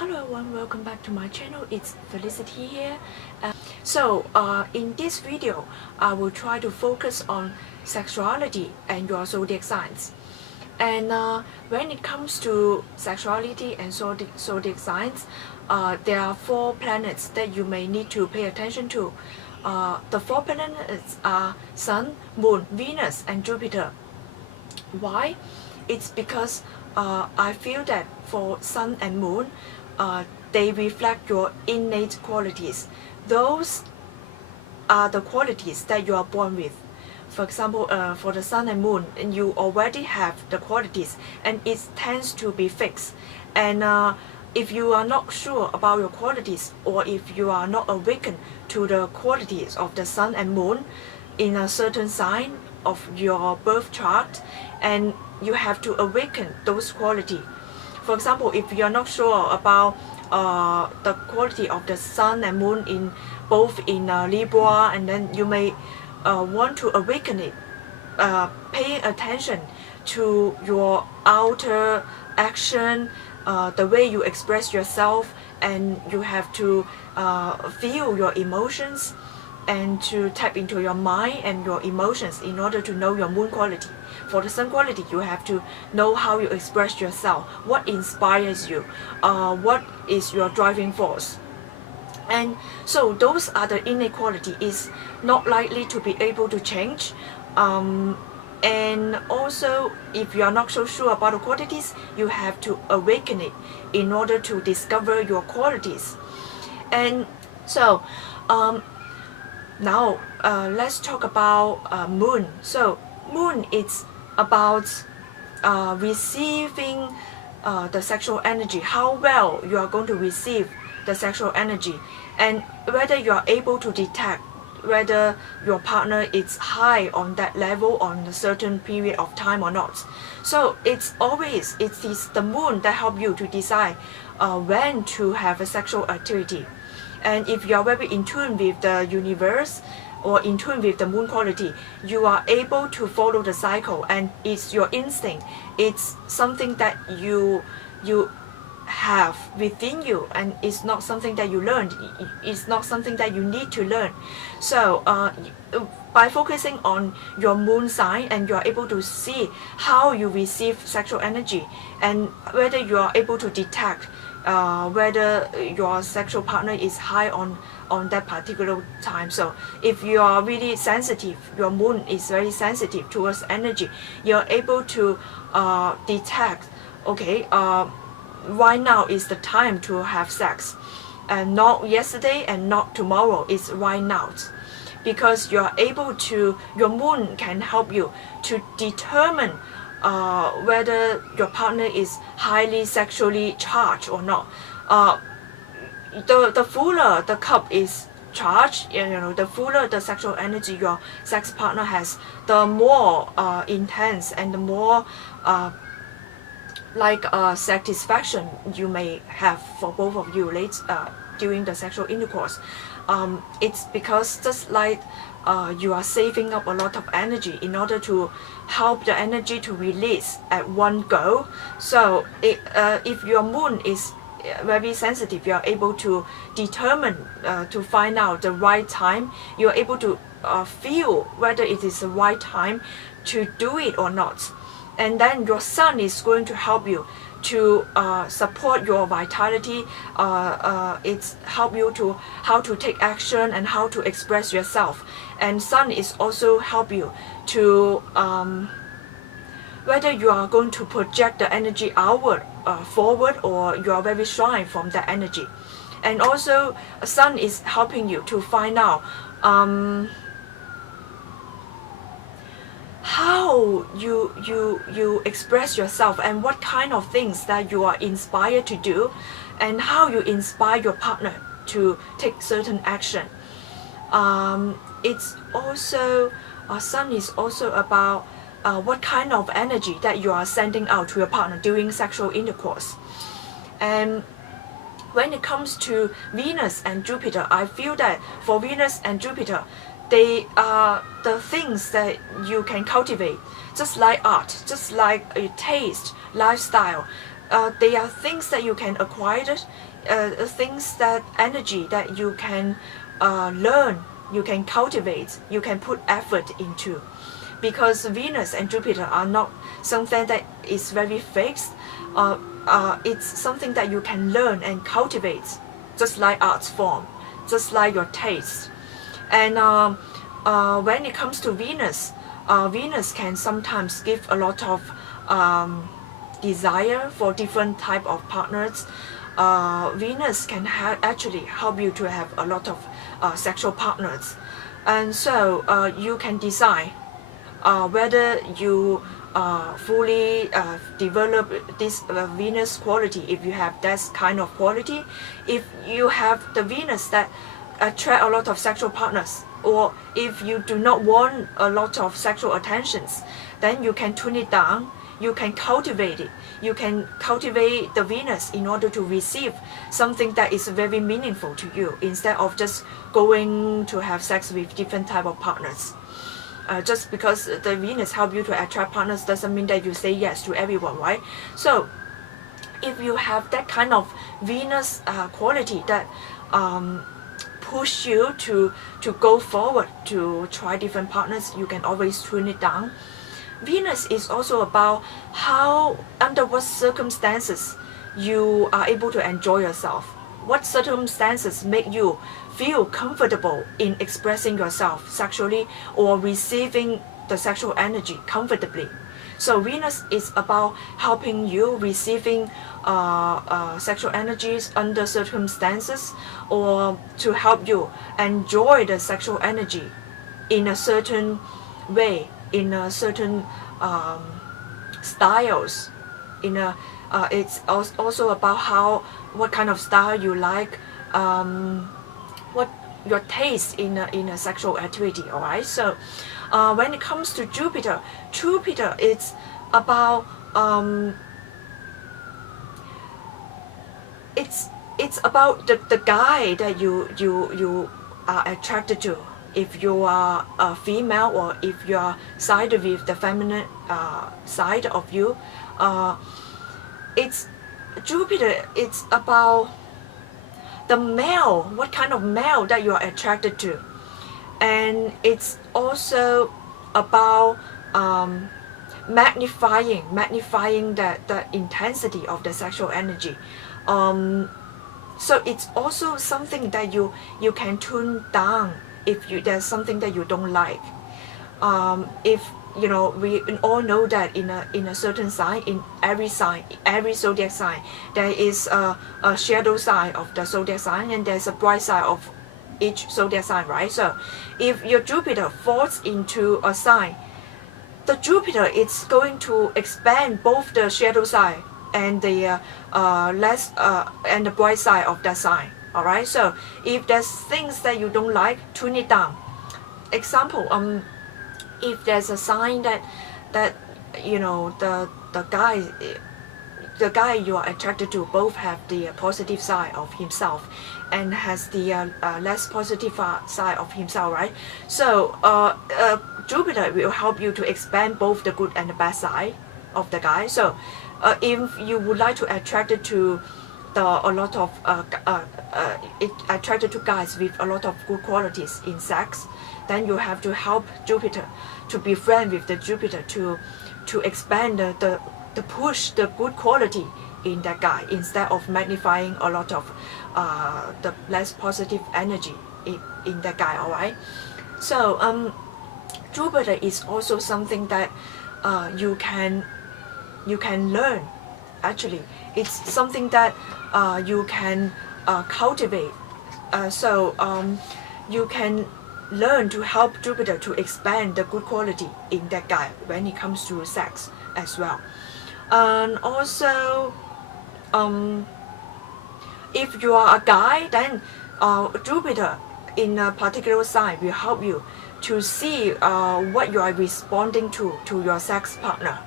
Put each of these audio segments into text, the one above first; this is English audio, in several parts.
Hello everyone, welcome back to my channel. It's Felicity here. In this video, I will try to focus on sexuality and your zodiac signs. And when it comes to sexuality and zodiac signs, there are 4 planets that you may need to pay attention to. The 4 planets are Sun, Moon, Venus, and Jupiter. Why? It's because I feel that for Sun and Moon, they reflect your innate qualities. Those are the qualities that you are born with. For example, for the Sun and Moon, you already have the qualities, and it tends to be fixed. And if you are not sure about your qualities, or if you are not awakened to the qualities of the Sun and Moon in a certain sign of your birth chart, and you have to awaken those qualities. For example, if you are not sure about the quality of the Sun and Moon in both in Libra, and then you may want to awaken it, paying attention to your outer action, the way you express yourself, and you have to feel your emotions and to tap into your mind and your emotions in order to know your moon quality. For the sun quality, you have to know how you express yourself, what inspires you, what is your driving force. And so those are the innate quality, is not likely to be able to change. And also, if you are not so sure about the qualities, you have to awaken it in order to discover your qualities. And so now let's talk about moon. So moon is about receiving the sexual energy, how well you are going to receive the sexual energy, and whether you are able to detect whether your partner is high on that level on a certain period of time or not. So it is the moon that helps you to decide when to have a sexual activity. And if you are very in tune with the universe or in tune with the moon quality, you are able to follow the cycle, and it's your instinct. It's something that you have within you, and it's not something that you learned. It's not something that you need to learn. So by focusing on your moon sign, and you are able to see how you receive sexual energy, and whether you are able to detect whether your sexual partner is high on that particular time. So if you are really sensitive, your moon is very sensitive towards energy, you're able to detect, okay, right now is the time to have sex, and not yesterday and not tomorrow, is right now. Because you're able to, your moon can help you to determine whether your partner is highly sexually charged or not. The fuller the cup is charged, the fuller the sexual energy your sex partner has, the more intense and the more satisfaction you may have for both of you during the sexual intercourse. It's because just like you are saving up a lot of energy in order to help the energy to release at one go. So if your moon is very sensitive, you are able to determine to find out the right time. You are able to feel whether it is the right time to do it or not. And then your sun is going to help you to support your vitality. It's help you to how to take action and how to express yourself. And sun is also help you to whether you are going to project the energy outward, forward, or you are very shy from that energy. And also sun is helping you to find out how you express yourself, and what kind of things that you are inspired to do, and how you inspire your partner to take certain action. It's also sun is also about what kind of energy that you are sending out to your partner during sexual intercourse. And when it comes to Venus and Jupiter, I feel that for Venus and Jupiter, they are the things that you can cultivate, just like art, just like a taste, lifestyle. they are things that you can acquire, things that energy that you can learn, you can cultivate, you can put effort into. Because Venus and Jupiter are not something that is very fixed. It's something that you can learn and cultivate, just like arts form, just like your taste. And when it comes to Venus, Venus can sometimes give a lot of desire for different type of partners. Venus can actually help you to have a lot of sexual partners. And so you can decide whether you fully develop this Venus quality, if you have that kind of quality. If you have the Venus that attract a lot of sexual partners, or if you do not want a lot of sexual attentions, then you can tune it down, you can cultivate it. You can cultivate the Venus in order to receive something that is very meaningful to you, instead of just going to have sex with different type of partners. Just because the Venus help you to attract partners doesn't mean that you say yes to everyone, right? So if you have that kind of Venus quality that push you to go forward, to try different partners, you can always tune it down. Venus is also about how, under what circumstances you are able to enjoy yourself. What circumstances make you feel comfortable in expressing yourself sexually or receiving the sexual energy comfortably. So Venus is about helping you receiving sexual energies under circumstances, or to help you enjoy the sexual energy in a certain way, in a certain styles. It's also about what kind of style you like, what your taste in a sexual activity. All right. So when it comes to Jupiter, it's about it's about the guy that you are attracted to. If you are a female, or if you are sided with the feminine side of you, it's Jupiter. It's about the male, what kind of male that you are attracted to, and it's also about magnifying the intensity of the sexual energy. So it's also something that you can tune down if there's something that you don't like. If we all know that in a certain sign, in every zodiac sign, there is a shadow side of the zodiac sign, and there's a bright side of each zodiac sign, right? So if your Jupiter falls into a sign, the Jupiter is going to expand both the shadow side and the and the bright side of that sign. All right. So if there's things that you don't like, tune it down. Example, if there's a sign that the guy you are attracted to both have the positive side of himself and has the less positive side of himself, right? So Jupiter will help you to expand both the good and the bad side of the guy. So if you would like to attract it to attracted to guys with a lot of good qualities in sex, then you have to help Jupiter to be friend with the Jupiter to expand the push the good quality in that guy, instead of magnifying a lot of the less positive energy in that guy. All right. So Jupiter is also something that you can learn. Actually, it's something that you can cultivate. So you can learn to help Jupiter to expand the good quality in that guy when it comes to sex as well. And also, if you are a guy, then Jupiter in a particular sign will help you to see what you are responding to your sex partner.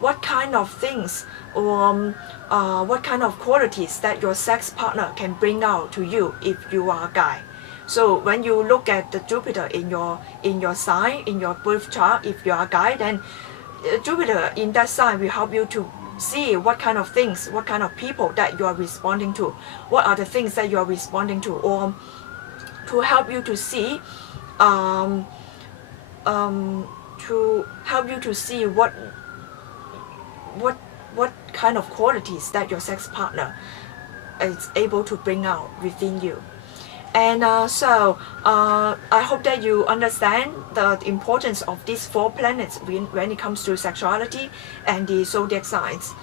What kind of things or what kind of qualities that your sex partner can bring out to you if you are a guy. So when you look at the Jupiter in your sign, in your birth chart, if you are a guy, then Jupiter in that sign will help you to see what kind of things, what kind of people that you are responding to, what are the things that you are responding to, or to help you to see to help you to see what kind of qualities that your sex partner is able to bring out within you. And I hope that you understand the importance of these 4 planets when it comes to sexuality and the zodiac signs.